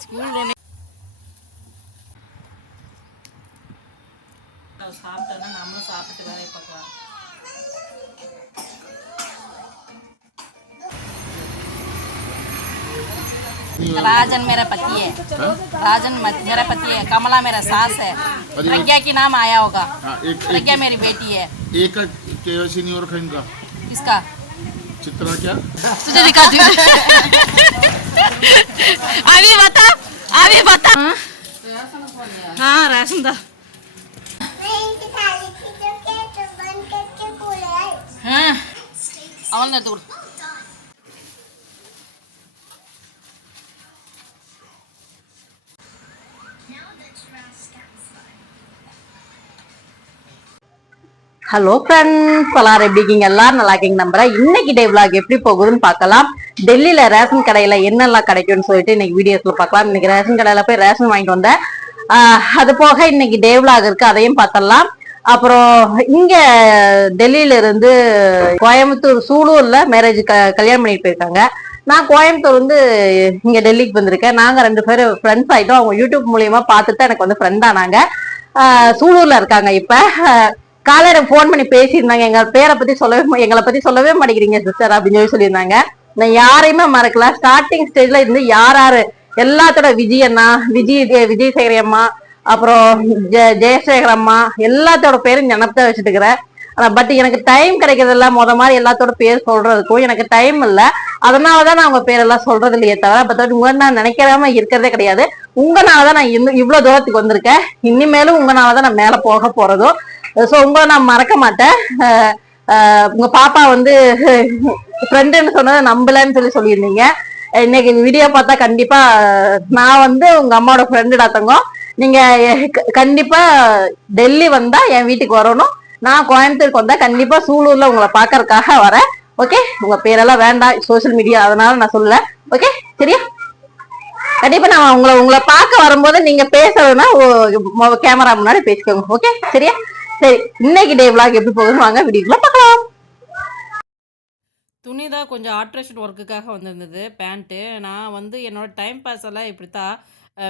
School ஒன்று சாப்பிட்டோன்னா நம்மளும் சாப்பிட்டு வேலையை பார்க்கலாம் राजन मेरा पति है राजन मत- मेरा पति है कमला मेरा सास है प्रज्ञा की नाम आया होगा हाँ, एक प्रज्ञा मेरी बेटी है एक, एक का केवाईसी नहीं हो रखा इनका किसका चित्रा क्या तुझे दिखाती हूँ అవి బతా అవి బతా రేషన్ దా అవును దూడు ஹலோ ஃப்ரெண்ட்ஸ் எல்லாரும் எப்படி இருக்கீங்க? எல்லாரும் நல்லா இருக்கீங்க நம்புறேன். இன்னைக்கு டே விளாக் எப்படி போகுதுன்னு பார்க்கலாம். டெல்லியில ரேஷன் கடையில என்னெல்லாம் கிடைக்கும்னு சொல்லிட்டு இன்னைக்கு வீடியோஸ்ல பார்க்கலாம். இன்னைக்கு ரேஷன் கடையில போய் ரேஷன் வாங்கிட்டு வந்தேன். அது போக இன்னைக்கு டே விளாக் இருக்கு. அதையும் பார்த்தலாம் அப்புறம் இங்க டெல்லியில இருந்து கோயம்புத்தூர் சூலூர்ல மேரேஜ் கல்யாணம் பண்ணிட்டு போயிருக்காங்க. நான் கோயம்புத்தூர் வந்து இங்க டெல்லிக்கு வந்திருக்கேன். நாங்க ரெண்டு பேரும் ஃப்ரெண்ட்ஸ் ஆயிட்டோம். அவங்க யூடியூப் மூலியமா பார்த்துட்டு எனக்கு வந்து ஃப்ரெண்ட் ஆனாங்க. சூலூர்ல இருக்காங்க இப்ப. காலையில ஃபோன் பண்ணி பேசியிருந்தாங்க. எங்க பேரை பத்தி சொல்லவே எங்களை பத்தி சொல்லவே மாட்டேங்கிறீங்க சிஸ்டர் அப்படின்னு சொல்லி சொல்லியிருந்தாங்க. நான் யாரையுமே மறக்கல. ஸ்டார்டிங் ஸ்டேஜ்ல இருந்து யார் யாரு? எல்லாத்தோட விஜய் அண்ணா விஜய் தே- விஜய் சேகரி அம்மா அப்புறம் ஜெ- ஜெயசேகர் அம்மா எல்லாத்தோட பேரும் நினப்பதான் வச்சுட்டு இருக்கிறேன் பட் எனக்கு டைம் கிடைக்கிறதில்ல. முத மாதிரி எல்லாத்தோட பேர் சொல்றதுக்கும் எனக்கு டைம் இல்ல. அதனாலதான் நான் உங்க பேரெல்லாம் சொல்றது இல்லையே தவிர பட் உங்க நான் நினைக்கிறாம இருக்கிறதே கிடையாது. உங்கனாலதான் நான் இன்னும் இவ்வளவு தூரத்துக்கு வந்திருக்கேன். இனிமேலும் உங்கனாலதான் நான் மேல போக போறதும் ஸோ உங்களை நான் மறக்க மாட்டேன். உங்க பாப்பா வந்து ஃப்ரெண்டுன்னு சொன்னதை நம்பலன்னு சொல்லி சொல்லியிருந்தீங்க. இன்னைக்கு வீடியோ பார்த்தா கண்டிப்பா நான் வந்து உங்க அம்மாவோட ஃப்ரெண்டுடா தங்கம் நீங்க கண்டிப்பா டெல்லி வந்தா என் வீட்டுக்கு வரணும். நான் கோயம்புத்தூருக்கு வந்தா கண்டிப்பா சூலூர்ல உங்களை பாக்குறதுக்காக வரேன். ஓகே உங்க பேரெல்லாம் வேண்டாம் சோஷியல் மீடியா அதனால நான் சொல்லல. ஓகே சரியா? கண்டிப்பா நான் உங்களை உங்களை பார்க்க வரும்போது நீங்க பேசுறதுன்னா கேமரா முன்னாடி பேசிக்கோங்க. ஓகே சரியா? சரி இன்னைக்கு டே விளாக் எப்படி போகுதுன்னு வாங்க வீடியோக்குள்ள பார்க்கலாம். துணி தான் கொஞ்சம் ஆல்ட்ரேஷன் ஒர்க்குக்காக வந்திருந்தது பேண்ட்டு நான் வந்து என்னோட டைம் பாஸ் எல்லாம் இப்படி தான்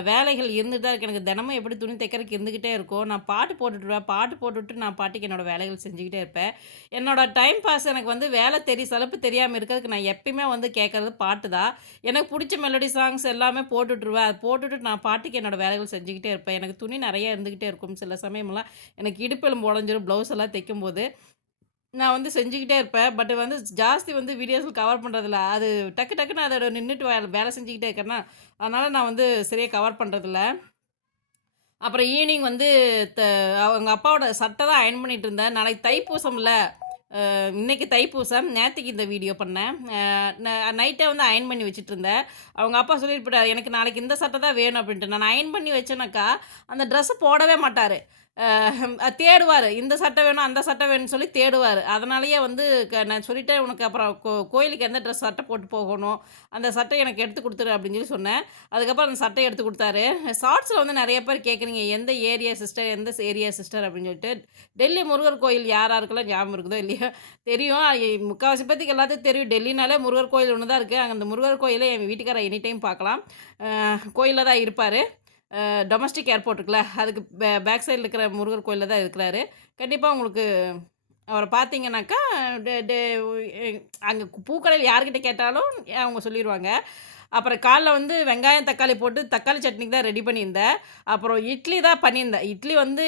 வேலைகள் இருந்துட்டு தான் எனக்கு தினமும் எப்படி துணி தைக்கிறதுக்கு இருந்துக்கிட்டே இருக்கும். நான் பாட்டு போட்டுட்டுருவேன். பாட்டு போட்டுவிட்டு நான் பாட்டுக்கு என்னோட வேலைகள் செஞ்சுக்கிட்டே இருப்பேன். என்னோடய டைம் பாஸ் எனக்கு வந்து வேலை தெரிய சலப்பு தெரியாமல் இருக்கிறதுக்கு நான் எப்பயுமே வந்து கேட்குறது பாட்டு தான். எனக்கு பிடிச்ச மெலடி சாங்ஸ் எல்லாமே போட்டுட்ருவேன் அது போட்டுட்டு நான் பாட்டுக்கு என்னோட வேலைகள் செஞ்சுக்கிட்டே இருப்பேன். எனக்கு துணி நிறைய இருந்துக்கிட்டே இருக்கும். சில சமயமெல்லாம் எனக்கு இடுப்பெலும்பு உடஞ்சிரும். ப்ளவுஸ் எல்லாம் தைக்கும்போது. நான் வந்து செஞ்சுக்கிட்டே இருப்பேன். பட் வந்து ஜாஸ்தி வந்து வீடியோஸில் கவர் பண்ணுறதில்ல அது டக்கு டக்குன்னு அதோட நின்றுட்டு வேலை வேலை செஞ்சுக்கிட்டே இருக்கேன்னா அதனால் நான் வந்து சரியாக கவர் பண்ணுறதில்ல அப்புறம் ஈவினிங் வந்து த அவங்க அப்பாவோட சட்டை தான் அயன் பண்ணிகிட்டு இருந்தேன். நாளைக்கு தைப்பூசம்ல இன்றைக்கி தைப்பூசம். நேற்றுக்கு இந்த வீடியோ பண்ணேன். நைட்டே வந்து அயன் பண்ணி வச்சுட்டு இருந்தேன். அவங்க அப்பா சொல்லிட்டு போயிட்டாரு எனக்கு நாளைக்கு இந்த சட்டை தான் வேணும் அப்படின்ட்டு. நான் அயன் பண்ணி வச்சேனாக்கா அந்த ட்ரெஸ்ஸை போடவே மாட்டார். தேடுவார். இந்த சட்டை வேணும் அந்த சட்டை வேணும்னு சொல்லி தேடுவார். அதனாலேயே வந்து க- நான் சொல்லிட்டேன் உனக்கு அப்புறம் கோ கோயிலுக்கு எந்த ட்ரெஸ் சட்டை போட்டு போகணும். அந்த சட்டை எனக்கு எடுத்து கொடுத்துரு அப்படின்னு சொல்லி சொன்னேன். அதுக்கப்புறம் அந்த சட்டை எடுத்து கொடுத்தாரு. ஷார்ட்ஸில் வந்து நிறைய பேர் கேட்குறீங்க எந்த ஏரியா சிஸ்டர் எந்த ஏரியா சிஸ்டர் அப்படின்னு சொல்லிட்டு. டெல்லி முருகர் கோயில் யார் யாருக்கெல்லாம் ஞாபகம் இருக்குதோ இல்லையா? தெரியும். முக்கால்வாசி பற்றிக்கு எல்லாத்துக்கும் தெரியும். டெல்லினாலே முருகர் கோயில் ஒன்று தான் இருக்குது அங்கே அந்த முருகர் கோயிலை என் வீட்டுக்காரர் எனி டைம் பார்க்கலாம் கோயிலில் தான் இருப்பார். டொமஸ்டிக் ஏர்போர்ட் இருக்குல்ல அதுக்கு பே பேக் சைடில் இருக்கிற முருகர் கோயிலில் தான் இருக்கிறாரு. கண்டிப்பாக உங்களுக்கு அவரை பார்த்தீங்கன்னாக்கா அங்கே பூக்கடையில் யார்கிட்ட கேட்டாலும் அவங்க சொல்லிடுவாங்க அப்புறம் காலைல வந்து வெங்காயம் தக்காளி போட்டு தக்காளி சட்னிக்கு தான் ரெடி பண்ணியிருந்தேன். அப்புறம் இட்லி தான் பண்ணியிருந்தேன். இட்லி வந்து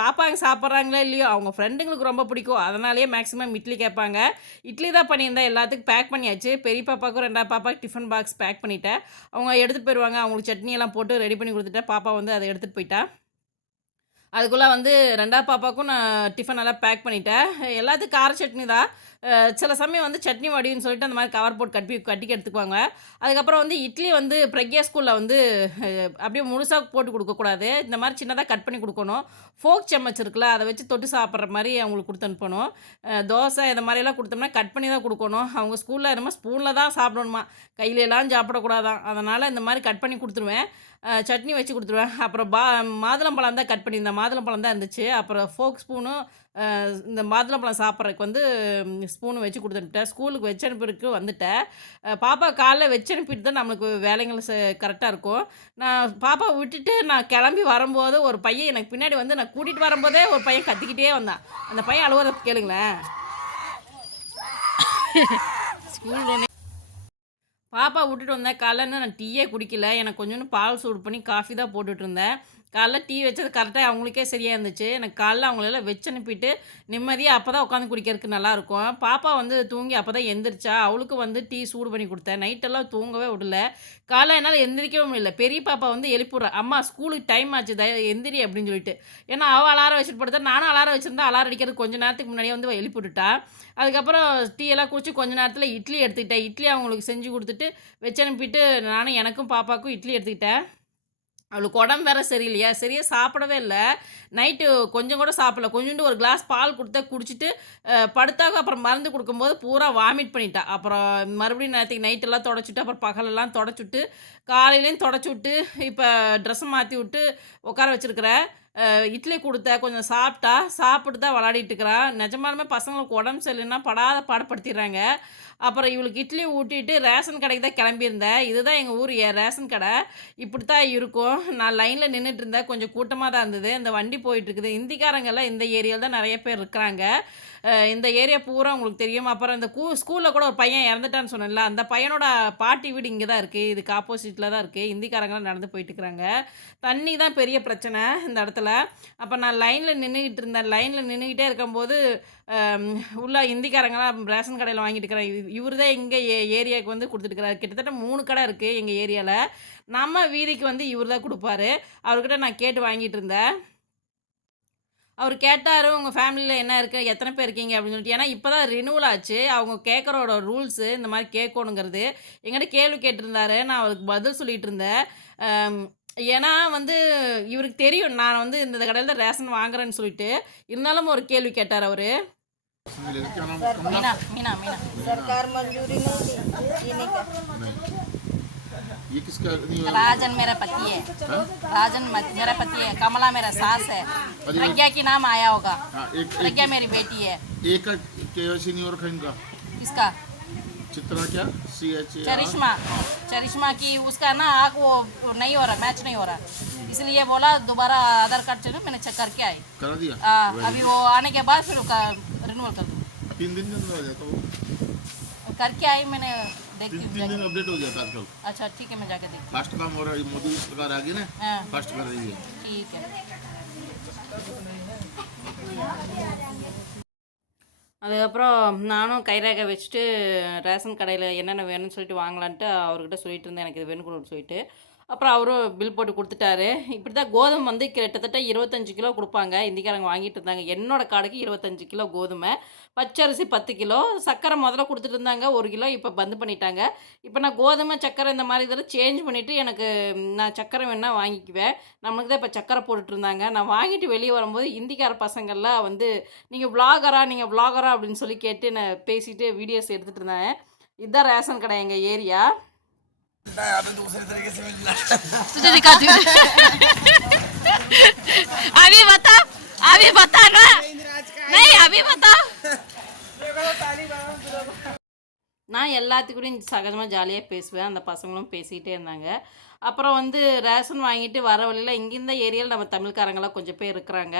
பாப்பாங்க சாப்பிட்றாங்களே இல்லையோ அவங்க ஃப்ரெண்டுங்களுக்கு ரொம்ப பிடிக்கும். அதனாலேயே மேக்ஸிமம் இட்லி கேட்பாங்க. இட்லி தான் பண்ணியிருந்தேன். எல்லாத்துக்கும் பேக் பண்ணியாச்சு. பெரிய பாப்பாவுக்கும் ரெண்டாவது பாப்பாவுக்கு டிஃபன் பாக்ஸ் பேக் பண்ணிட்டேன். அவங்க எடுத்துகிட்டு போயிடுவாங்க அவங்களுக்கு சட்னி எல்லாம் போட்டு ரெடி பண்ணி கொடுத்துட்டேன். பாப்பா வந்து அதை எடுத்துகிட்டு போயிட்டா. அதுக்குள்ளே வந்து ரெண்டாவது பாப்பாவுக்கும் நான் டிஃபன் எல்லாம் பேக் பண்ணிட்டேன். எல்லாத்துக்கும் கார சட்னி தான். சில சமயம் வந்து சட்னி வடின்னு சொல்லிட்டு அந்த மாதிரி கவர் போட்டு கட்டி கட்டிக்க எடுத்துக்குவாங்க. அதுக்கப்புறம் வந்து இட்லி வந்து பிரக்யா ஸ்கூலில் வந்து அப்படியே முழுசாக போட்டு கொடுக்கக்கூடாது இந்த மாதிரி சின்னதாக கட் பண்ணி கொடுக்கணும். ஃபோக் சம்மச் இருக்குல்ல அதை வச்சு தொட்டு சாப்பிட்ற மாதிரி அவங்களுக்கு கொடுத்து அனுப்பணும். தோசை இந்த மாதிரியெல்லாம் கொடுத்தோம்னா கட் பண்ணி தான் கொடுக்கணும். அவங்க ஸ்கூலில் என்னமோ ஸ்பூனில் தான் சாப்பிடணுமா. கையில சாப்பிடக்கூடாதான். அதனால் இந்த மாதிரி கட் பண்ணி கொடுத்துருவேன். சட்னி வச்சு கொடுத்துருவேன். அப்புறம் பா மாதுளம்பழம் தான் கட் பண்ணியிருந்தேன் மாதுளம்பழம் தான் இருந்துச்சு. அப்புறம் ஃபோக் ஸ்பூனும் இந்த மாதுளம்பழம் சாப்பிட்றதுக்கு வந்து ஸ்பூனு வச்சு கொடுத்துட்டேன் ஸ்கூலுக்கு வச்சு அனுப்பிறதுக்கு வந்துட்டேன். பாப்பா காலைல வச்சு அனுப்பிட்டு தான் நம்மளுக்கு வேலைகள் கரெக்டாக இருக்கும். நான் பாப்பா விட்டுட்டு நான் கிளம்பி வரும்போது ஒரு பையன் எனக்கு பின்னாடி வந்து நான் கூட்டிகிட்டு வரும்போதே ஒரு பையன் கத்திக்கிட்டே வந்தான். அந்த பையன் அழுவதை கேளுங்களேன். ஸ்கூல் பாப்பா விட்டுட்டு வந்தேன். காலைல நான் டீயே குடிக்கல. எனக்கு கொஞ்சோண்டு பால் சூடு பண்ணி காஃபி தான் போட்டுட்ருந்தேன் காலைல டீ வச்சது கரெக்டாக அவங்களுக்கே சரியாக இருந்துச்சு. எனக்கு காலைல அவங்களெல்லாம் வச்சு அனுப்பிட்டு நிம்மதியாக அப்போ தான் உட்காந்து குடிக்கிறதுக்கு நல்லாயிருக்கும் பாப்பா வந்து தூங்கி அப்போ தான் எந்திரிச்சா. அவளுக்கு வந்து டீ சூடு பண்ணி கொடுத்தேன். நைட்டெல்லாம் தூங்கவே விடல. காலைல என்னால் எந்திரிக்கவே முடியல பெரிய பாப்பா வந்து எழுப்பிடுறா. அம்மா ஸ்கூலுக்கு டைம் ஆச்சு. தய எந்திரி அப்படின்னு சொல்லிட்டு. ஏன்னா அவள் அலாரம் வச்சுட்டு படுத்தா நானும் அலாரம் வச்சுருந்தா அலாரம் அடிக்கிறது கொஞ்ச நேரத்துக்கு முன்னாடியே வந்து எழுப்பிவிட்டுட்டா. அதுக்கப்புறம் டீ எல்லாம் குடிச்சு கொஞ்ச நேரத்தில் இட்லி எடுத்துக்கிட்டேன். இட்லி அவங்களுக்கு செஞ்சு கொடுத்துட்டு வச்சு அனுப்பிட்டு நானும் எனக்கும் பாப்பாவுக்கும் இட்லி எடுத்துக்கிட்டேன். அவளுக்கு உடம்பு வேற சரியில்லையா? சரியாக சாப்பிடவே இல்லை. நைட்டு கொஞ்சம் கூட சாப்பிடல. கொஞ்சோண்டு ஒரு கிளாஸ் பால் கொடுத்தா குடிச்சிட்டு படுத்தாக அப்புறம் மருந்து கொடுக்கும்போது பூரா வாமிட் பண்ணிட்டா. அப்புறம் மறுபடியும் நேரத்துக்கு நைட்டெல்லாம் தொடச்சிட்டு அப்புறம் பகலெல்லாம் தொடச்சுட்டு காலையிலையும் தொடச்சி விட்டு இப்போ ட்ரெஸ்ஸை மாற்றி விட்டு உட்கார வச்சிருக்கிறேன் இட்லி கொடுத்த கொஞ்சம் சாப்பிட்டா சாப்பிட்டு தான் விளாடிட்டு இருக்கிறா. நிஜமாலுமே பசங்களுக்கு உடம்பு சரியில்லைன்னா படாத பாடுபடுத்திடுறாங்க. அப்புறம் இவளுக்கு இட்லி ஊட்டிட்டு ரேஷன் கடைக்கு தான் கிளம்பியிருந்தேன். இதுதான் எங்கள் ஊர் ஏ- ரேஷன் கடை. இப்படி தான் இருக்கும். நான் லைனில் நின்றுட்டு இருந்தேன். கொஞ்சம் கூட்டமாக தான் இருந்தது. இந்த வண்டி போயிட்டுருக்குது. இந்திக்காரங்கெல்லாம் இந்த ஏரியாவில் தான் நிறைய பேர் இருக்கிறாங்க. இந்த ஏரியா பூரா உங்களுக்கு தெரியும். அப்புறம் இந்த கூ ஸ்கூலில் கூட ஒரு பையன் இறந்துட்டான்னு சொன்னேன்ல. அந்த பையனோட பாட்டி வீடு இங்கே தான் இருக்குது இதுக்கு ஆப்போசிட்டில் தான் இருக்குது இந்திக்காரங்களாம் நடந்து போயிட்டு இருக்கிறாங்க. தண்ணி தான் பெரிய பிரச்சனை இந்த இடத்துல. அப்போ நான் லைனில் நின்றுக்கிட்டு இருந்தேன். லைனில் நின்றுக்கிட்டே இருக்கும்போது உள்ள இந்திக்காரங்களாம் ரேஷன் கடையில் வாங்கிட்டு இருக்கிறாங்க இவர் தான் எங்கள் ஏ ஏரியாவுக்கு வந்து கொடுத்துட்டுருக்கிறாரு கிட்டத்தட்ட மூணு கடை இருக்குது எங்கள் ஏரியாவில் நம்ம வீதிக்கு வந்து இவர் தான் கொடுப்பாரு. அவர்கிட்ட நான் கேட்டு வாங்கிட்டு இருந்தேன். அவர் கேட்டார் உங்கள் ஃபேமிலியில் என்ன இருக்குது எத்தனை பேர் இருக்கீங்க? அப்படின்னு சொல்லிட்டு. ஏன்னா இப்போ தான் ரினுவல் ஆச்சு. அவங்க கேட்குறோட ரூல்ஸு இந்த மாதிரி கேட்கணுங்கிறது. எங்கிட்ட கேள்வி கேட்டிருந்தாரு. நான் அவருக்கு பதில் சொல்லிகிட்டு இருந்தேன். ஏன்னா வந்து இவருக்கு தெரியும். நான் வந்து இந்த கடையில் தான் ரேஷன் வாங்குறேன்னு சொல்லிட்டு. இருந்தாலும் ஒரு கேள்வி கேட்டார் அவர். ये किसका राजन मेरा पति है। हाँ? राजन मेरा पति है। कमला मेरा सास है। प्रज्ञा की नाम आया होगा। हाँ, प्रज्ञा मेरी बेटी है। एक केवासी नहीं और का। इसका चित्रा क्या? C H चरिश्मा। चरिश्मा की उसका ना आग वो नहीं हो रहा मैच नहीं हो रहा। इसलिए बोला दोबारा आधार कार्ड चलो मैंने चेक करके आई। कर दिया? आ, अभी वो आने के बाद फिर रिन्यूअल कर दूँ तीन दिन के अंदर हो जाता वो करके आई मैंने देख तीन तीन दिन अपडेट हो जाता आजकल अच्छा ठीक है मैं जाके देखती फास्ट काम हो रहा है मोदी सरकार आ गई ना हूँ हाँ फास्ट कर रही है ठीक है அதுக்கப்புறம் நானும் கைரேகை வச்சுட்டு ரேஷன் கடையில் என்னென்ன வேணும்னு சொல்லிட்டு வாங்கலான்ட்டு அவர்கிட்ட சொல்லிட்டு இருந்தேன் எனக்கு இது வேணும் கொடுன்னு சொல்லிட்டு அப்புறம் அவரும் பில் போட்டு கொடுத்துட்டாரு. இப்படி தான் கோதுமை வந்து கிட்டத்தட்ட இருபத்தஞ்சு கிலோ கொடுப்பாங்க. இந்திக்காரங்க வாங்கிட்டு இருந்தாங்க. என்னோடய காடுக்கு இருபத்தஞ்சு கிலோ கோதுமை பச்சரிசி பத்து கிலோ சர்க்கரை முதல்ல கொடுத்துட்டு இருந்தாங்க. ஒரு கிலோ இப்போ பந்து பண்ணிட்டாங்க. இப்போ நான் கோதுமை சர்க்கரை இந்த மாதிரி இதெல்லாம் சேஞ்ச் பண்ணிவிட்டு எனக்கு நான் சர்க்கரை வேணால் வாங்கிக்குவேன். நம்மளுக்கு தான் இப்போ சர்க்கரை போட்டுட்டு இருந்தாங்க. நான் வாங்கிட்டு வெளியே வரும்போது இந்திக்கார பசங்கள்லாம் வந்து நீங்கள் விளாகரா நீங்கள் விளாகரா அப்படின்னு சொல்லி கேட்டு நான் பேசிட்டு வீடியோஸ் எடுத்துகிட்டு இருந்தேன். இதுதான் ரேஷன் கடை எங்கள் ஏரியா. तुझे दिखाती हूँ अभी बता अभी बता ना नहीं अभी बता நான் எல்லாத்துக்கூடயும் சகஜமாக ஜாலியாக பேசுவேன் அந்த பசங்களும் பேசிக்கிட்டே இருந்தாங்க அப்புறம் வந்து ரேஷன் வாங்கிட்டு வர வழியில் இங்கிருந்த ஏரியாவில் நம்ம தமிழ்காரங்களாம் கொஞ்சம் பேர் இருக்கிறாங்க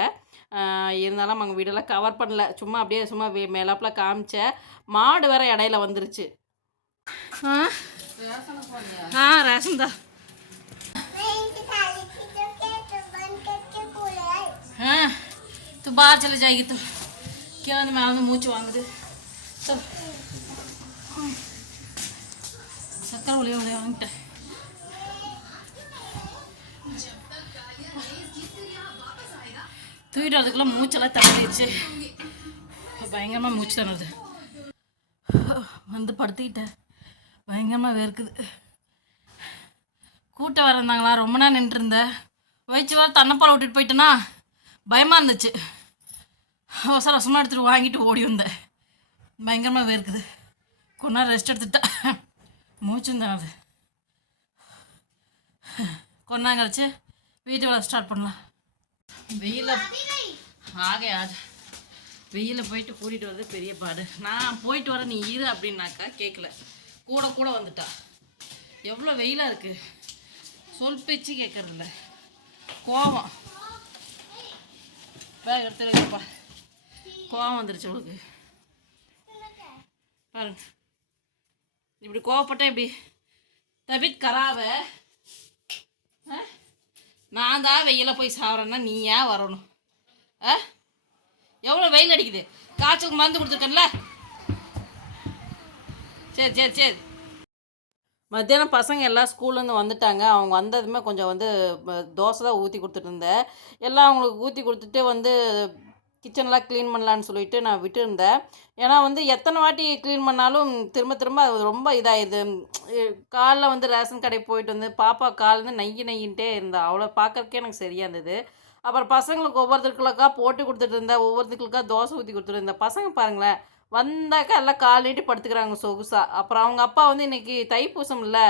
ஆஹ் இருந்தாலும் அவங்க வீடெல்லாம் கவர் பண்ணல சும்மா அப்படியே சும்மா வே மேலாப்பில் காமிச்சேன் மாடு வேற இடையில வந்துருச்சு ஆ ஆ ரேஷன் தான் हाँ तो बाहर चले जाएगी तो क्या मैं आगे मुँह वांगदे तो சக்கரை ஒளிய ஒளிய வாங்கிட்டேன் தூக்கிட்டு அதுக்குள்ளே மூச்செல்லாம் தள்ளிடுச்சு பயங்கரமாக மூச்சு தண்ணுது வந்து படுத்துக்கிட்டேன் பயங்கரமாக வேர்க்குது. கூட்டம் வர இருந்தாங்களா ரொம்ப நேரம் நின்றுருந்தேன் வயிற்று வர தன்னைப்பால் விட்டுட்டு போயிட்டேனா? பயமாக இருந்துச்சு. அவசர அவசரமாக எடுத்துகிட்டு வாங்கிட்டு ஓடி வந்தேன் பயங்கரமாக வேர்க்குது. கொஞ்ச நேரம் ரெஸ்ட் எடுத்துட்டேன் மூச்சும் தான் அது. கொஞ்ச நேரம் கழிச்சு வீட்டு வேலை ஸ்டார்ட் பண்ணலாம். வெயில ஆகையாது ஆக வெயில போயிட்டு கூட்டிகிட்டு வரது பெரிய பாடு. நான் போயிட்டு வரேன் நீ இரு அப்படின்னாக்கா கேட்கல கூட கூட வந்துட்டா. எவ்வளோ வெயிலாக இருக்குது சொல் பேச்சு கேட்கறதில்ல கோவம் பேக் எடுத்து வைக்கப்பா கோவம் வந்துருச்சு அவளுக்கு பாருங்க இப்படி கோவப்பட்டா இப்படி தபித் கராவ. ஆ? நான் தான் வெயில போய் சாப்பிட்றேன்னா நீ ஏன் வரணும். ஆ? எவ்வளோ வெயில் அடிக்குது? காய்ச்சலுக்கு மருந்து கொடுத்துருக்கேன்ல? சரி சரி சரி. மத்தியானம் பசங்க எல்லாம் ஸ்கூல்லேருந்து வந்துட்டாங்க. அவங்க வந்ததுமே கொஞ்சம் வந்து தோசை தான் ஊற்றி கொடுத்துட்டு இருந்தேன் எல்லாம் அவங்களுக்கு ஊற்றி கொடுத்துட்டு வந்து கிச்சன்லாம் க்ளீன் பண்ணலான்னு சொல்லிட்டு நான் விட்டுருந்தேன். ஏன்னா வந்து எத்தனை வாட்டி க்ளீன் பண்ணாலும் திரும்ப திரும்ப அது ரொம்ப இதாகிடுது காலைல வந்து ரேஷன் கடை போயிட்டு வந்து பாப்பா கால் வந்து நெய்யி இருந்தா. அவ்வளோ பார்க்கறக்கே எனக்கு சரியாக இருந்தது. அப்புறம் பசங்களுக்கு ஒவ்வொருத்தருக்குள்ளக்கா போட்டு கொடுத்துட்டு இருந்தேன் ஒவ்வொருத்தருக்குள்ளக்கா தோசை ஊற்றி கொடுத்துட்டு இருந்தேன் பசங்க பாருங்களேன் வந்தாக்கா எல்லாம் கால் நீட்டி படுத்துக்கிறாங்க சொகுசா. அப்புறம் அவங்க அப்பா வந்து இன்னைக்கு தைப்பூசம் இல்லை.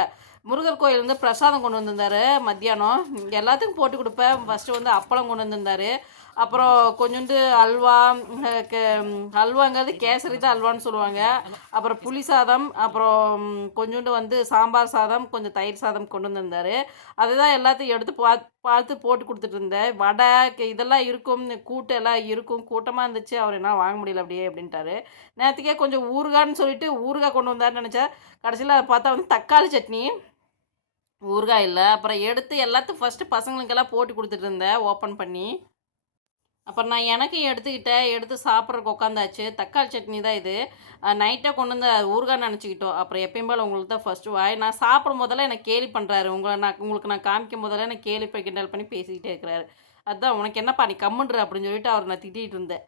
முருகர் கோயில் வந்து பிரசாதம் கொண்டு வந்திருந்தாரு. மத்தியானம் எல்லாத்துக்கும் போட்டு கொடுப்பேன். ஃபஸ்ட்டு வந்து அப்பளம் கொண்டு வந்திருந்தாரு. அப்புறம் கொஞ்சோண்டு அல்வா கே- அல்வாங்கிறது கேசரி தான் அல்வான்னு சொல்லுவாங்க. அப்புறம் புளி சாதம் அப்புறம் கொஞ்சோண்டு வந்து சாம்பார் சாதம் கொஞ்சம் தயிர் சாதம் கொண்டு வந்திருந்தார். அதுதான் எல்லாத்தையும் எடுத்து பார்த்து பார்த்து போட்டு கொடுத்துட்டு இருந்தேன். வடை இதெல்லாம் இருக்கும் கூட்டம் எல்லாம் இருக்கும் கூட்டமாக இருந்துச்சு அவர் என்ன வாங்க முடியல அப்படியே அப்படின்ட்டாரு. நேற்றுக்கே கொஞ்சம் ஊறுகான்னு சொல்லிட்டு ஊறுகாய் கொண்டு வந்தாருன்னு நினச்சேன். கடைசியில் அதை பார்த்தா வந்து தக்காளி சட்னி. ஊறுகாய் இல்லை. அப்புறம் எடுத்து எல்லாத்தையும் ஃபஸ்ட்டு பசங்களுக்கெல்லாம் போட்டு கொடுத்துட்டு இருந்தேன் ஓப்பன் பண்ணி. அப்புறம் நான் எனக்கு எடுத்துக்கிட்டேன் எடுத்து சாப்பிட்றதுக்கு உட்காந்தாச்சு தக்காளி சட்னி தான் இது. நைட்டாக கொண்டு வந்து ஊறுகாய் நினச்சிக்கிட்டோம். அப்புறம் எப்பயும் போல் உங்களுக்கு தான் ஃபஸ்ட்டு வாய் நான் சாப்பிடும் போதெல்லாம் எனக்கு கேலி பண்ணுறாரு உங்களை நான் உங்களுக்கு நான் காமிக்கும் போதெல்லாம் எனக்கு கேலி போய் கிண்டல் பண்ணி பேசிக்கிட்டே இருக்கிறாரு. அதுதான் உனக்கு என்னப்பா நீ கம்முன்ற அப்படின்னு சொல்லிட்டு அவர் நான் திட்டிகிட்டு இருந்தேன்.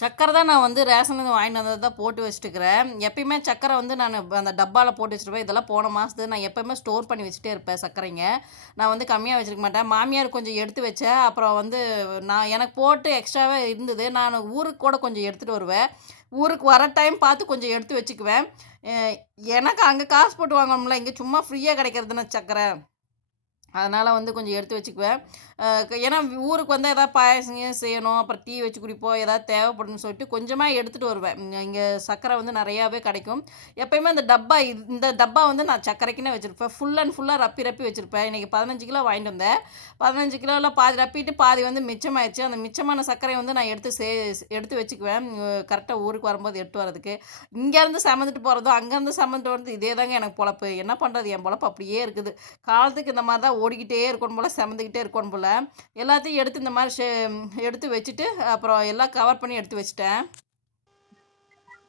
சக்கரை தான் நான் வந்து ரேஷன் வாங்கிட்டு வந்தது தான் போட்டு வச்சுட்டுக்கிறேன். எப்பயுமே சக்கரை வந்து நான் அந்த டப்பாவில் போட்டு வச்சுருப்பேன். இதெல்லாம் போன மாதத்து நான் எப்பயுமே ஸ்டோர் பண்ணி வச்சுட்டே இருப்பேன் சர்க்கரைங்க. நான் வந்து கம்மியாக வச்சுருக்க மாட்டேன். மாமியார் கொஞ்சம் எடுத்து வச்சேன். அப்புறம் வந்து நான் எனக்கு போட்டு எக்ஸ்ட்ராவே இருந்தது. நான் ஊருக்கு கூட கொஞ்சம் எடுத்துகிட்டு வருவேன். ஊருக்கு வர டைம் பார்த்து கொஞ்சம் எடுத்து வச்சுக்குவேன். எனக்கு அங்கே காசு போட்டு வாங்கணும்ல. இங்கே சும்மா ஃப்ரீயாக கிடைக்கிறதுனா சக்கரை அதனால் வந்து கொஞ்சம் எடுத்து வச்சுக்குவேன். ஏன்னா ஊருக்கு வந்தால் எதாவது பாயசம் செய்யணும் அப்புறம் டீ வச்சு குடிப்போம் ஏதாவது தேவைப்படும்னு சொல்லிட்டு கொஞ்சமாக எடுத்துகிட்டு வருவேன். இங்கே சர்க்கரை வந்து நிறையாவே கிடைக்கும். எப்பயுமே அந்த டப்பா இது- இந்த டப்பா வந்து நான் சர்க்கரைக்குன்னே வச்சுருப்பேன். ஃபுல் அண்ட் ஃபுல்லாக ரப்பி ரப்பி வச்சுருப்பேன். இன்றைக்கி பதினஞ்சு கிலோ வாங்கிட்டு வந்தேன். பதினஞ்சு கிலோவில் பாதி ரப்பிட்டு பாதி வந்து மிச்சமாயிடுச்சு. அந்த மிச்சமான சர்க்கரையை வந்து நான் எடுத்து சே எடுத்து வச்சுக்குவேன். கரெக்டாக ஊருக்கு வரும்போது எடுத்து வரதுக்கு இங்கேருந்து சமந்துட்டு போகிறதும் அங்கேருந்து சமந்துட்டு வரது இதே தாங்க எனக்கு பொழப்பு. என்ன பண்ணுறது என் பொழப்பு அப்படியே இருக்குது. காலத்துக்கு இந்த மாதிரி தான் ஓடிக்கிட்டே இருக்கணும் போல் செமந்துக்கிட்டே இருக்கணும் போல். எல்லாத்தையும் எடுத்து இந்த மாதிரி எடுத்து வச்சுட்டு அப்புறம் எல்லாம் கவர் பண்ணி எடுத்து வச்சுட்டேன்.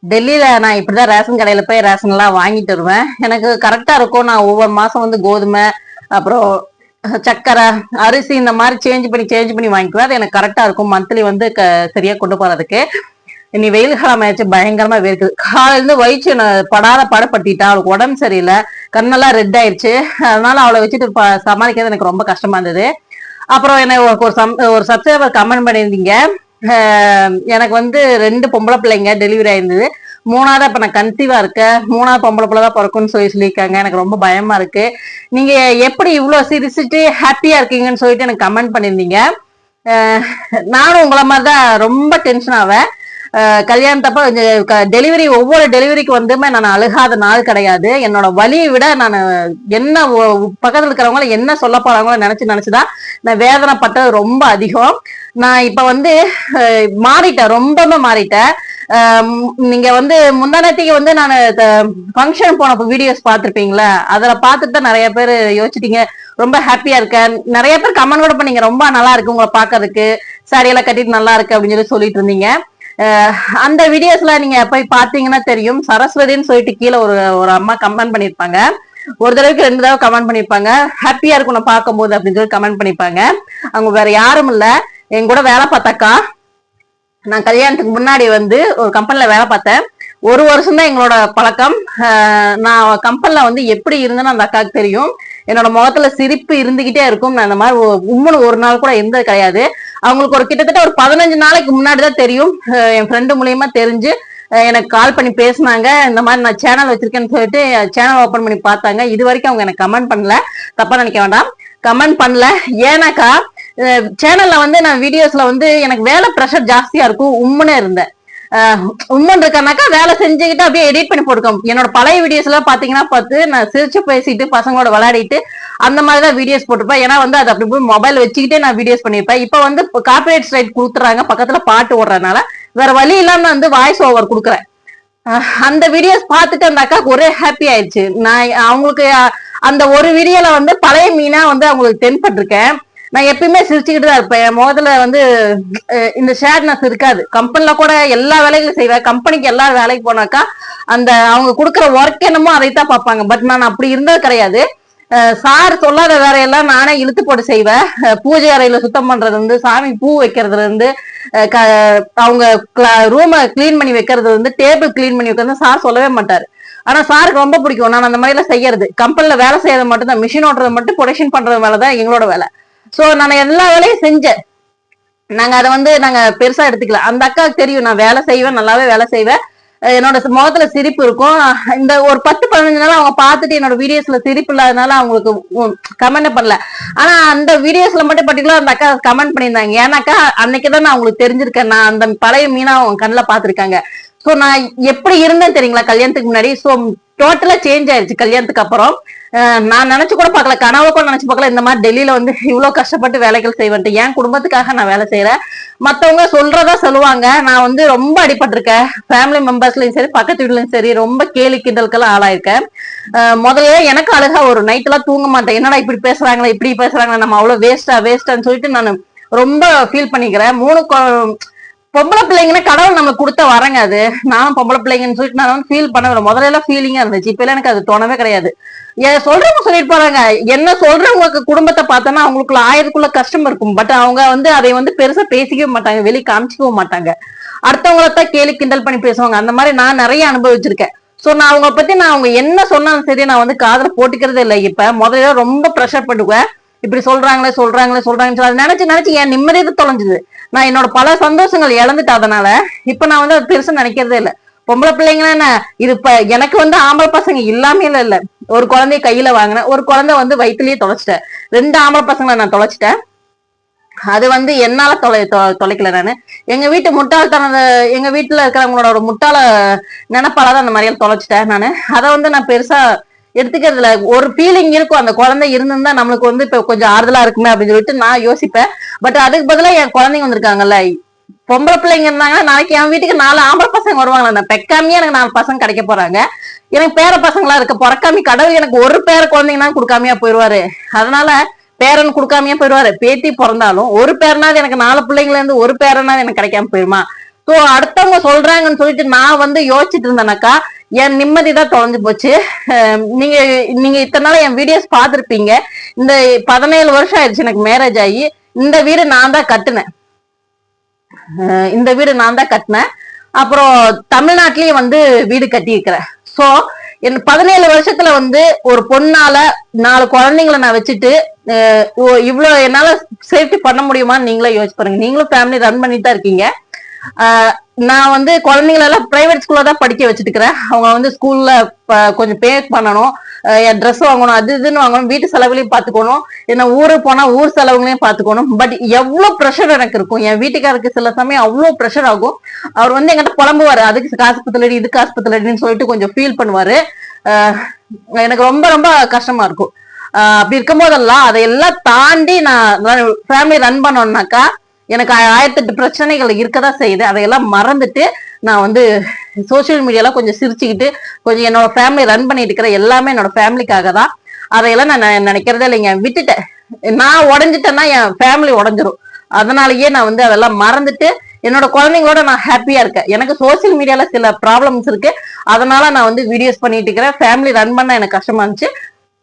டெல்லியில் நான் இப்படி தான் ரேஷன் கடையில் போய் ரேஷன்லாம் வாங்கிட்டு வருவேன். எனக்கு கரெக்டாக இருக்கும். நான் ஒவ்வொரு மாதம் வந்து கோதுமை அப்புறம் சக்கரை அரிசி இந்த மாதிரி சேஞ்ச் பண்ணி சேஞ்ச் பண்ணி வாங்கிக்குவேன். அது எனக்கு கரெக்டாக இருக்கும். மந்த்லி வந்து க சரியாக கொண்டு போகிறதுக்கு இனி வெயில் காலம் ஆயிடுச்சு பயங்கரமா வேர்க்குது. காலையில வயிற்று படாத படப்பட்டிட்டா அவளுக்கு உடம்பு சரியில்லை. கண்ணெல்லாம் ரெட் ஆயிடுச்சு. அதனால அவளை வச்சுட்டு ப- சமாளிக்கிறது எனக்கு ரொம்ப கஷ்டமா இருந்தது. அப்புறம் என்ன ஒரு சம் ஒரு சப்ஸ்கிரைபர் கமெண்ட் பண்ணியிருந்தீங்க. எனக்கு வந்து ரெண்டு பொம்பளை பிள்ளைங்க டெலிவரி ஆயிருந்தது. மூணாவது அப்ப நான் கன்சீவா இருக்கேன். மூணாவது பொம்பளை பிள்ளை தான் பிறக்கும்னு சொல்லி சொல்லியிருக்காங்க. எனக்கு ரொம்ப பயமா இருக்கு. நீங்க எப்படி இவ்வளவு சிரிச்சுட்டு ஹாப்பியா இருக்கீங்கன்னு சொல்லிட்டு எனக்கு கமெண்ட் பண்ணியிருந்தீங்க. நானும் உங்களை மாதிரி தான் ரொம்ப டென்ஷன் ஆவேன். கல்யாணத்தப்ப டெலிவரி ஒவ்வொரு டெலிவரிக்கு வந்துமே நான் அழுகாத நாள் கிடையாது. என்னோட வலியை விட நான் என்ன ஒ- இருக்கிறவங்கள என்ன சொல்ல போறாங்களோ நினைச்சு நினைச்சுதான் நான் வேதனைப்பட்டது ரொம்ப அதிகம். நான் இப்ப வந்து மாறிட்டேன் ரொம்பவே மாறிட்டேன். நீங்க வந்து முந்தானத்தைக்கு வந்து நான் ஃபங்க்ஷன் போனப்போ வீடியோஸ் பார்த்திருப்பீங்களா? அதில் பார்த்துட்டு தான் நிறைய பேர் யோசிச்சிட்டீங்க. ரொம்ப ஹாப்பியா இருக்கேன். நிறைய பேர் கமெண்ட் கூட பண்ணீங்க ரொம்ப நல்லா இருக்கு உங்களை பார்க்கறதுக்கு. saree எல்லாம் கட்டிட்டு நல்லா இருக்கு அப்படின்னு சொல்லி சொல்லிட்டு இருந்தீங்க. அந்த வீடியோஸ்ல நீங்க போய் பாத்தீங்கன்னா தெரியும். சரஸ்வதின்னு சொல்லிட்டு கீழே ஒரு ஒரு அம்மா கமெண்ட் பண்ணிருப்பாங்க ஒரு தடவைக்கு ரெண்டு தடவை கமெண்ட் பண்ணிருப்பாங்க ஹாப்பியா இருக்கும் நான் பார்க்கும்போது அப்படின்னு சொல்லி கமெண்ட் பண்ணிருப்பாங்க அவங்க வேற யாரும் இல்ல. என் கூட வேலை பார்த்தாக்கா. நான் கல்யாணத்துக்கு முன்னாடி வந்து ஒரு கம்பெனில வேலை பார்த்தேன். ஒரு வருஷம் தான் எங்களோட பழக்கம். அஹ் நான் கம்பெனில வந்து எப்படி இருந்தேன்னு அந்த அக்காவுக்கு தெரியும். என்னோட முகத்துல சிரிப்பு இருந்துகிட்டே இருக்கும். நான் இந்த மாதிரி ஒ- உம்முன்னு ஒரு நாள் கூட இருந்தது கிடையாது. அவங்களுக்கு ஒரு கிட்டத்தட்ட ஒரு பதினஞ்சு நாளைக்கு முன்னாடி தான் தெரியும். என் ஃப்ரெண்டு மூலியமா தெரிஞ்சு எனக்கு கால் பண்ணி பேசினாங்க. இந்த மாதிரி நான் சேனல் வச்சிருக்கேன்னு சொல்லிட்டு சேனல் ஓப்பன் பண்ணி பார்த்தாங்க. இது வரைக்கும் அவங்க எனக்கு கமெண்ட் பண்ணல. தப்பா நினைக்க வேண்டாம். கமெண்ட் பண்ணல. ஏன்னாக்கா சேனல்ல வந்து நான் வீடியோஸ்ல வந்து எனக்கு வேலை ப்ரெஷர் ஜாஸ்தியா இருக்கும். உம்முன்னு இருந்தேன். அஹ் உண்மன் வேலை செஞ்சுக்கிட்டு அப்படியே எடிட் பண்ணி போட்டுக்கோம் என்னோட பழைய வீடியோஸ் எல்லாம் பாத்தீங்கன்னா பார்த்து நான் சிரிச்சு பேசிட்டு பசங்களோட விளையாடிட்டு அந்த மாதிரி தான் வீடியோஸ் போட்டிருப்பேன். ஏன்னா வந்து அது அப்படி போய் மொபைல் வச்சுக்கிட்டே நான் வீடியோஸ் பண்ணியிருப்பேன். இப்போ வந்து கார்பரேட் ரைட் கொடுத்துறாங்க. பக்கத்துல பாட்டு ஓடுறதுனால வேற வழி இல்லாம வந்து வாய்ஸ் ஓவர் கொடுக்குறேன். அந்த வீடியோஸ் பார்த்துட்டு அந்த அக்காவுக்கு ஒரே ஹாப்பி ஆயிடுச்சு. நான் அவங்களுக்கு அந்த ஒரு வீடியோல வந்து பழைய மீனா வந்து அவங்களுக்கு தென்பட்டிருக்கேன். நான் எப்பயுமே சிரிச்சுக்கிட்டு தான் இருப்பேன். என் முகத்துல வந்து இந்த ஷேர்னஸ் இருக்காது. கம்பெனில கூட எல்லா வேலைகளும் செய்வேன். கம்பெனிக்கு எல்லா வேலைக்கு போனாக்கா அந்த அவங்க கொடுக்குற ஒர்க் என்னமோ அதைத்தான் பார்ப்பாங்க. பட் நான் அப்படி இருந்தது கிடையாது. சார் சொல்லாத வேலையெல்லாம் நானே இழுத்து போட்டு செய்வேன். பூஜை அறையில சுத்தம் பண்றது இருந்து சாமி பூ வைக்கிறதுல இருந்து க- அவங்க ரூமை க்ளீன் பண்ணி வைக்கிறது வந்து டேபிள் க்ளீன் பண்ணி வைக்கிறது சார் சொல்லவே மாட்டாரு. ஆனா சாருக்கு ரொம்ப பிடிக்கும். நான் அந்த மாதிரிலாம் செய்யறது. கம்பெனில வேலை செய்யறது மட்டும் தான் மிஷின் ஓட்டுறது மட்டும் ப்ரொடக்ஷன் பண்றது வேலை தான் எங்களோட வேலை. சோ நான் எல்லா வேலையும் செஞ்சேன். நாங்க அதை வந்து நாங்க பெருசா எடுத்துக்கல. அந்த அக்காவுக்கு தெரியும் நான் வேலை செய்வேன் நல்லாவே வேலை செய்வேன். என்னோட முகத்துல சிரிப்பு இருக்கும். இந்த ஒரு பத்து பதினஞ்சு நாள் அவங்க பார்த்துட்டு என்னோட வீடியோஸ்ல சிரிப்பு இல்லாதனால அவங்களுக்கு கமெண்ட் பண்ணல. ஆனா அந்த வீடியோஸ்ல மட்டும் பர்டிகுலர் அந்த அக்கா கமெண்ட் பண்ணியிருந்தாங்க. ஏன்னாக்கா அன்னைக்கு தான் நான் அவங்களுக்கு தெரிஞ்சிருக்கேன். நான் அந்த பழைய மீனா அவங்க கண்ணில் பார்த்துருக்காங்க. சோ நான் எப்படி இருந்தேன் தெரியுங்களா கல்யாணத்துக்கு முன்னாடி? சோ டோட்டலா சேஞ்ச் ஆயிருச்சு கல்யாணத்துக்கு அப்புறம். நான் நினைச்சு கூட பார்க்கல கனவு கூட நினைச்சு பார்க்கல இந்த மாதிரி டெல்லியில வந்து இவ்வளவு கஷ்டப்பட்டு வேலைகள் செய்வேன்ட்டு. என் குடும்பத்துக்காக நான் வேலை செய்யறேன் மத்தவங்க சொல்றதா சொல்லுவாங்க. நான் வந்து ரொம்ப அடிபட்டிருக்கேன். ஃபேமிலி மெம்பர்ஸ்லயும் சரி பக்கத்து வீட்லயும் சரி ரொம்ப கேலி கிண்டலுக்கெல்லாம் ஆளாயிருக்கேன். முதல்ல எனக்கு அழகா ஒரு நைட் எல்லாம் தூங்க மாட்டேன். என்னடா இப்படி பேசுறாங்களா இப்படி பேசுறாங்களா நம்ம அவ்வளவு வேஸ்டா வேஸ்டான்னு சொல்லிட்டு நான் ரொம்ப ஃபீல் பண்ணிக்கிறேன். மூணு பொம்பளை பிள்ளைங்கன்னா கடவுள் நம்ம கொடுத்த வரங்க அது. நானும் பொம்பளை பிள்ளைங்கன்னு சொல்லிட்டு நான் வந்து ஃபீல் பண்ண முதல்ல எல்லாம் ஃபீலிங்கா இருந்துச்சு. இப்ப எனக்கு அது தோணவே கிடையாது. ஏன் சொல்றவங்க சொல்லிட்டு போறாங்க. என்ன சொல்றவங்களுக்கு குடும்பத்தை பார்த்தோன்னா அவங்களுக்குள்ள ஆயிரத்துக்குள்ள கஷ்டம் இருக்கும். பட் அவங்க வந்து அதை வந்து பெருசா பேசிக்கவே மாட்டாங்க. வெளியே காமிச்சிக்கவும் மாட்டாங்க. அடுத்தவங்கள தான் கேலி கிண்டல் பண்ணி பேசுவாங்க. அந்த மாதிரி நான் நிறைய அனுபவிச்சிருக்கேன். சோ நான் அவங்க பத்தி நான் அவங்க என்ன சொன்னாலும் சரி நான் வந்து காதில் போட்டுக்கிறதே இல்லை. இப்ப முதல்ல ரொம்ப ப்ரெஷர் பண்ணுவேன் இப்படி சொல்றாங்களே சொல்றாங்களே சொல்றாங்கன்னு சொல்லி அதை நினைச்சு நினைச்சு என் நிம்மதியை தொலைஞ்சுது. நான் என்னோட பல சந்தோஷங்கள் இழந்துட்டு அதனால. இப்ப நான் வந்து அது பெருசா நினைக்கிறதே இல்லை. பொம்பளை பிள்ளைங்கன்னா என்ன? இது இப்ப எனக்கு வந்து ஆம்பளை பசங்க இல்லாமே இல்ல. இல்ல ஒரு குழந்தைய கையில வாங்கினேன். ஒரு குழந்தை வந்து வயிற்றுலயே தொலைச்சிட்டேன். ரெண்டு ஆம்பளை பசங்களை நான் தொலைச்சிட்டேன். அது வந்து என்னால தொலை தொ- தொலைக்கல நானு. எங்க வீட்டு முட்டாள்தன எங்க வீட்டுல இருக்கிறவங்களோட ஒரு முட்டாள நினைப்பாலதான் அந்த மாதிரியெல்லாம் தொலைச்சிட்டேன் நானு. அதை வந்து நான் பெருசா எடுத்துக்கிறது ஒரு ஃபீலிங் இருக்கும். அந்த குழந்தை இருந்திருந்தா நம்மளுக்கு வந்து இப்ப கொஞ்சம் ஆறுதலா இருக்குமே அப்படின்னு சொல்லிட்டு நான் யோசிப்பேன். பட் அதுக்கு பதிலா என் குழந்தைங்க வந்திருக்காங்கல்ல. பொம்பளை பிள்ளைங்க இருந்தாங்கன்னா நாளைக்கு என் வீட்டுக்கு நாலு ஆம்பளை பசங்க வருவாங்களா நான் பெக்காமியே எனக்கு நாலு பசங்க கிடைக்க போறாங்க. எனக்கு பேர பசங்களா இருக்க. பிறக்காமி கடவுள் எனக்கு ஒரு பேர குழந்தைங்கன்னா கொடுக்காமையா போயிருவாரு அதனால பேரன் கொடுக்காமையே போயிடுவாரு. பேத்தி பிறந்தாலும் ஒரு பேரனாவது எனக்கு நாலு பிள்ளைங்கள இருந்து ஒரு பேரனாவது எனக்கு கிடைக்காம போயிருமா? ஸோ அடுத்தவங்க சொல்றாங்கன்னு சொல்லிட்டு நான் வந்து யோசிச்சுட்டு இருந்தேனாக்கா என் நிம்மதி தான் தொலைஞ்சு போச்சு. நீங்க நீங்க இத்தனை நாள் என் வீடியோஸ் பார்த்துருப்பீங்க. இந்த பதினேழு வருஷம் ஆயிடுச்சு எனக்கு மேரேஜ் ஆகி. இந்த வீடு நான் தான் கட்டினேன். இந்த வீடு நான் தான் கட்டினேன். அப்புறம் தமிழ்நாட்டிலயும் வந்து வீடு கட்டி இருக்கிறேன் சோ என் பதினேழு வருஷத்துல வந்து ஒரு பொண்ணால நாலு குழந்தைங்களை நான் வச்சுட்டு ஓ- இவ்வளவு என்னால சேஃப்டி பண்ண முடியுமான்னு நீங்களே யோசிச்சு பாருங்க. நீங்களும் ஃபேமிலி ரன் பண்ணிட்டு தான் இருக்கீங்க. நான் வந்து குழந்தைங்கள எல்லாம் பிரைவேட் ஸ்கூல்ல தான் படிக்க வச்சுட்டுக்கிறேன். அவங்க வந்து ஸ்கூல்ல கொஞ்சம் பே பண்ணணும். ட்ரெஸ் வாங்கணும் அது இதுன்னு வாங்கணும். வீட்டு செலவுலையும் பார்த்துக்கணும். என்ன ஊருக்கு போனா ஊர் செலவுகளையும் பார்த்துக்கணும். பட் எவ்வளவு ப்ரெஷர் எனக்கு இருக்கும். என் வீட்டுக்காருக்கு சில சமயம் அவ்வளவு ப்ரெஷர் ஆகும். அவர் வந்து எங்கிட்ட புலம்புவாரு. அதுக்கு ஆஸ்பத்திரி இதுக்கு காசு சொல்லிட்டு கொஞ்சம் ஃபீல் பண்ணுவாரு. எனக்கு ரொம்ப ரொம்ப கஷ்டமா இருக்கும். அப்படி இருக்கும் போதெல்லாம் அதையெல்லாம் தாண்டி நான் ஃபேமிலி ரன் பண்ணோம்னாக்கா எனக்கு ஆயிரத்தெட்டு பிரச்சனைகள் இருக்கதான் செய்யுது. அதையெல்லாம் மறந்துட்டு நான் வந்து சோஷியல் மீடியாலாம் கொஞ்சம் சிரிச்சுக்கிட்டு கொஞ்சம் என்னோட ஃபேமிலி ரன் பண்ணிட்டு இருக்கிற எல்லாமே என்னோட ஃபேமிலிக்காக தான். அதையெல்லாம் நான் நெ- நினைக்கிறதே இல்லைங்க விட்டுட்டேன். நான் உடஞ்சிட்டேன்னா என் ஃபேமிலி உடஞ்சிரும். அதனாலயே நான் வந்து அதெல்லாம் மறந்துட்டு என்னோட குழந்தைங்களோட நான் ஹாப்பியா இருக்கேன். எனக்கு சோஷியல் மீடியால சில ப்ராப்ளம்ஸ் இருக்கு. அதனால நான் வந்து வீடியோஸ் பண்ணிட்டு இருக்கிறேன். ஃபேமிலி ரன் பண்ண எனக்கு கஷ்டமா இருந்துச்சு.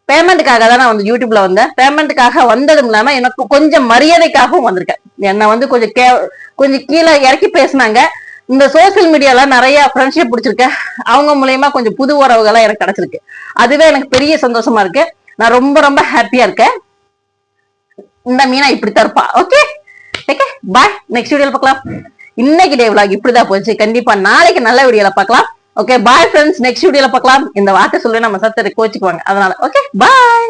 பேமெண்ட்டுக்காக தான் நான் வந்து யூடியூப்ல வந்தேன். பேமெண்ட்டுக்காக வந்ததும் இல்லாம எனக்கு கொஞ்சம் மரியாதைக்காகவும் வந்திருக்கேன். என்னை வந்து கொஞ்சம் கே கொஞ்சம் கீழே இறக்கி பேசுனாங்க. இந்த சோசியல் மீடியால நிறைய ஃப்ரெண்ட்ஷிப் பிடிச்சிருக்கேன் அவங்க மூலியமா கொஞ்சம் புது உறவுகள்லாம் எனக்கு கிடைச்சிருக்கு. அதுவே எனக்கு பெரிய சந்தோஷமா இருக்கு. நான் ரொம்ப ரொம்ப ஹாப்பியா இருக்கேன். இந்த மீனா இப்படி தருப்பா ஓகே ஓகே பாய் நெக்ஸ்ட் வீடியோல பார்க்கலாம். இன்னைக்கு டே vlog இப்படிதான் போச்சு. கண்டிப்பா நாளைக்கு நல்ல வீடியோல பார்க்கலாம். ஓகே பாய் ஃப்ரெண்ட்ஸ் நெக்ஸ்ட் வீடியோல பார்க்கலாம். இந்த வார்த்தை சொல்லி நம்ம சத்தரை கோச்சுக்குவாங்க. அதனால ஓகே பாய்